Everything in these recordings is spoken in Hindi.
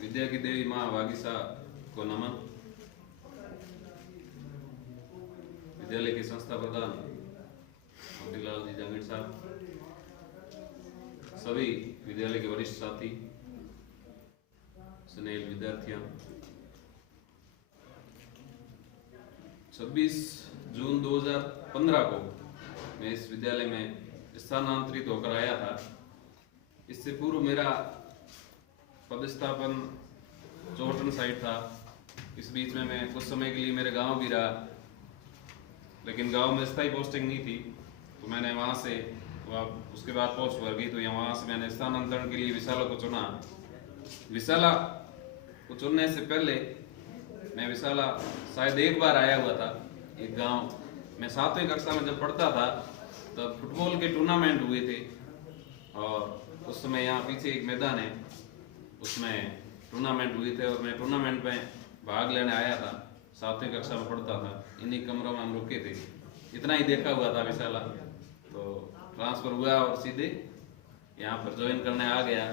विद्या की देवी माँ वागीसा को नमन। विद्यालय के संस्था प्रधान मोतीलाल जी जांगीर साहब, सभी विद्यालय के वरिष्ठ साथी, स्नेहिल विद्यार्थियों, 26 जून 2015 को मैं इस विद्यालय में स्थानांतरित होकर आया था। इससे पूर्व मेरा पदस्थापन चौहटन साइड था। इस बीच में मैं कुछ समय के लिए मेरे गांव भी रहा, लेकिन गांव में स्थायी पोस्टिंग नहीं थी, तो मैंने वहां से उसके बाद पोस्ट भर गई, तो वहां से मैंने स्थानांतरण के लिए विशाला को चुना। विशाला को चुनने से पहले मैं विशाला शायद एक बार आया हुआ था। एक गांव मैं 7वीं कक्षा में जब पढ़ता था तब फुटबॉल के टूर्नामेंट हुए थे, और उस समय यहाँ पीछे एक मैदान है, उसमें टूर्नामेंट हुए थे और मैं टूर्नामेंट में भाग लेने आया था। 7वीं कक्षा में पढ़ता था, इन्हीं कमरों में हम रुके थे। इतना ही देखा हुआ था विशाला, तो ट्रांसफर हुआ और सीधे यहाँ पर ज्वाइन करने आ गया।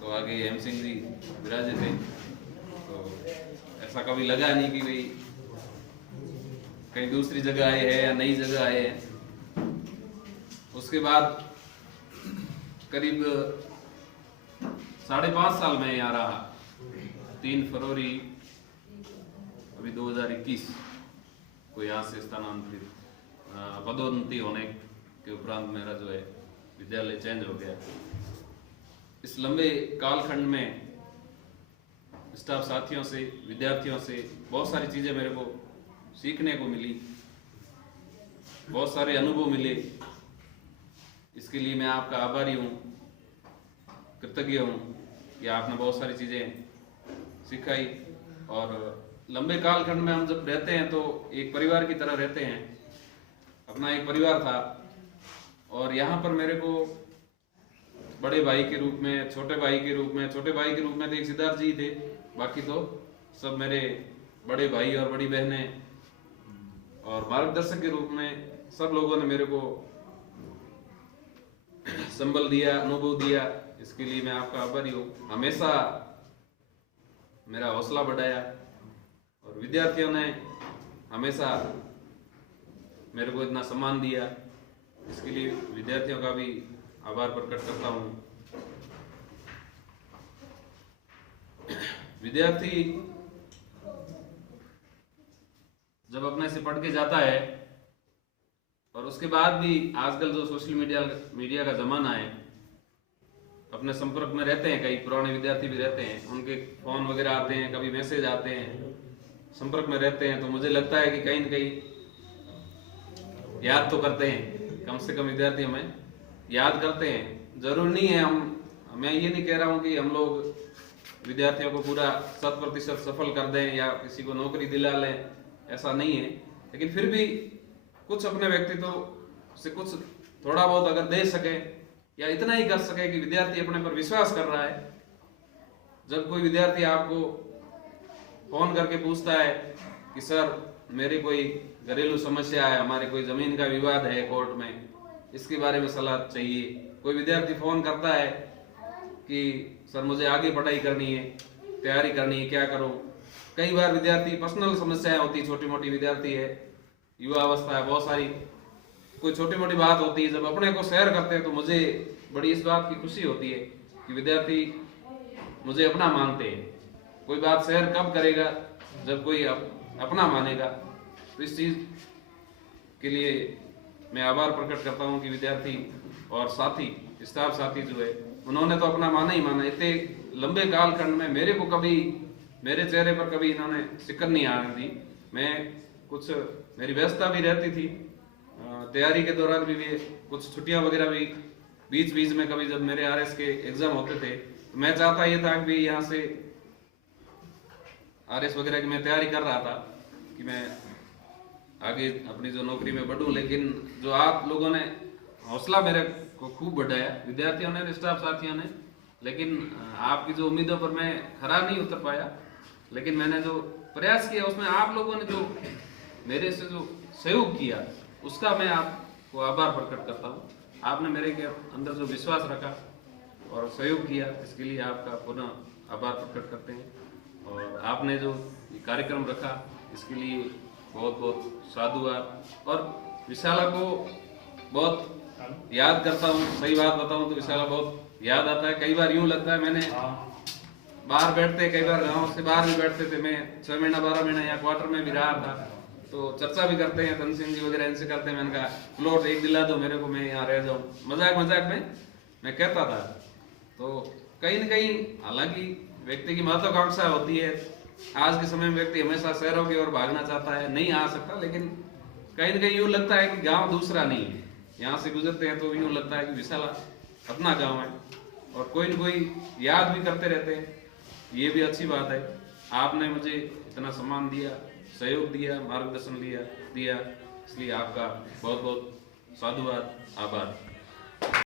तो आगे हेम सिंह जी विराजे थे, तो ऐसा कभी लगा नहीं कि भाई कहीं दूसरी जगह आए हैं या नई जगह आए हैं। उसके बाद करीब 5.5 साल में यहाँ रहा। 3 फरवरी अभी 2021 को यहाँ से स्थानांतरित पदोन्नति होने के उपरांत मेरा जो है विद्यालय चेंज हो गया। इस लंबे कालखंड में स्टाफ साथियों से, विद्यार्थियों से बहुत सारी चीजें मेरे को सीखने को मिली, बहुत सारे अनुभव मिले। इसके लिए मैं आपका आभारी हूँ, कृतज्ञ हूँ कि आपने बहुत सारी चीजें सिखाई। और लंबे कालखंड में हम जब रहते हैं तो एक परिवार की तरह रहते हैं। अपना एक परिवार था, और यहाँ पर मेरे को बड़े भाई के रूप में, छोटे भाई के रूप में तो एक सिद्धार्थ जी थे, बाकी तो सब मेरे बड़े भाई और बड़ी बहनें, और मार्गदर्शक के रूप में सब लोगों ने मेरे को संबल दिया, अनुभव दिया। इसके लिए मैं आपका आभारी हूँ। हमेशा मेरा हौसला बढ़ाया, और विद्यार्थियों ने हमेशा मेरे को इतना सम्मान दिया। इसके लिए विद्यार्थियों का भी आभार प्रकट करता हूँ। विद्यार्थी जब अपने से पढ़ के जाता है, और उसके बाद भी आजकल जो सोशल मीडिया का जमाना है, अपने संपर्क में रहते हैं, कई पुराने विद्यार्थी भी रहते हैं, उनके फोन वगैरह आते हैं, कभी मैसेज आते हैं, संपर्क में रहते हैं। तो मुझे लगता है कि कहीं न कहीं याद तो करते हैं, कम से कम विद्यार्थी हमें याद करते हैं। जरूर नहीं है मैं ये नहीं कह रहा हूँ कि हम लोग विद्यार्थियों को पूरा 100% सफल कर दें या किसी को नौकरी दिला लें, ऐसा नहीं है। लेकिन फिर भी कुछ अपने व्यक्तित्व से कुछ थोड़ा बहुत अगर दे सके, या इतना ही कर सके कि विद्यार्थी अपने पर विश्वास कर रहा है। जब कोई विद्यार्थी आपको फोन करके पूछता है कि सर मेरी कोई घरेलू समस्या है, हमारे कोई जमीन का विवाद है कोर्ट में, इसके बारे में सलाह चाहिए। कोई विद्यार्थी फोन करता है कि सर मुझे आगे पढ़ाई करनी है, तैयारी करनी है, क्या करूं। कई बार विद्यार्थी पर्सनल समस्याएं होती, छोटी मोटी विद्यार्थी है, युवा अवस्था है, बहुत सारी कोई छोटी मोटी बात होती है। जब अपने को शेयर करते हैं तो मुझे बड़ी इस बात की खुशी होती है कि विद्यार्थी मुझे अपना मानते हैं। कोई बात शेयर कब करेगा, जब कोई अपना मानेगा। तो इस चीज के लिए मैं आभार प्रकट करता हूँ कि विद्यार्थी और साथी, स्टाफ साथी जो है, उन्होंने तो अपना माना ही माना। इतने लंबे कालखंड में मेरे को कभी, मेरे चेहरे पर कभी इन्होंने सिकन नहीं आने दी। मैं कुछ, मेरी व्यस्तता भी रहती थी, तैयारी के दौरान भी कुछ छुट्टियां वगैरह भी बीच बीच में, कभी जब मेरे आरएस के एग्जाम होते थे तो मैं चाहता ये था कि यहाँ से आरएस वगैरह की मैं तैयारी कर रहा था कि मैं आगे अपनी जो नौकरी में बढ़ूं। लेकिन जो आप लोगों ने हौसला मेरे को खूब बढ़ाया, विद्यार्थियों ने, स्टाफ साथियों ने, लेकिन आपकी जो उम्मीदों पर मैं खरा नहीं उतर पाया। लेकिन मैंने जो प्रयास किया उसमें आप लोगों ने जो मेरे से जो सहयोग किया, उसका मैं आपको आभार प्रकट करता हूँ। आपने मेरे के अंदर जो विश्वास रखा, और सहयोग किया, इसके लिए आपका पुनः आभार प्रकट करते हैं। और आपने जो ये कार्यक्रम रखा इसके लिए बहुत बहुत साधुवाद। और विशाला को बहुत याद करता हूँ, सही बात बताऊँ तो विशाला बहुत याद आता है। कई बार यूँ लगता है, मैंने बाहर बैठते, कई बार गांव से बाहर भी बैठते थे, मैं 6 महीना 12 महीना यहाँ क्वार्टर में भी रहा था, तो चर्चा भी करते हैं, धन सिंह जी वगैरह इनसे करते हैं। मैंने कहा प्लॉट एक दिला दो मेरे को, मैं यहाँ रह जाऊँ, मजाक मजाक में मैं कहता था। तो कहीं न कहीं हालांकि व्यक्ति की महत्वाकांक्षा होती है, आज के समय में व्यक्ति हमेशा शहरों की ओर भागना चाहता है, नहीं आ सकता, लेकिन कहीं न कहीं यूँ लगता है कि गाँव दूसरा नहीं है। यहाँ से गुजरते हैं तो यूँ लगता है कि विशाला अपना गाँव है, और कोई न कोई याद भी करते रहते हैं, ये भी अच्छी बात है। आपने मुझे इतना सम्मान दिया, सहयोग दिया, मार्गदर्शन दिया, इसलिए आपका बहुत बहुत साधुवाद, आभार।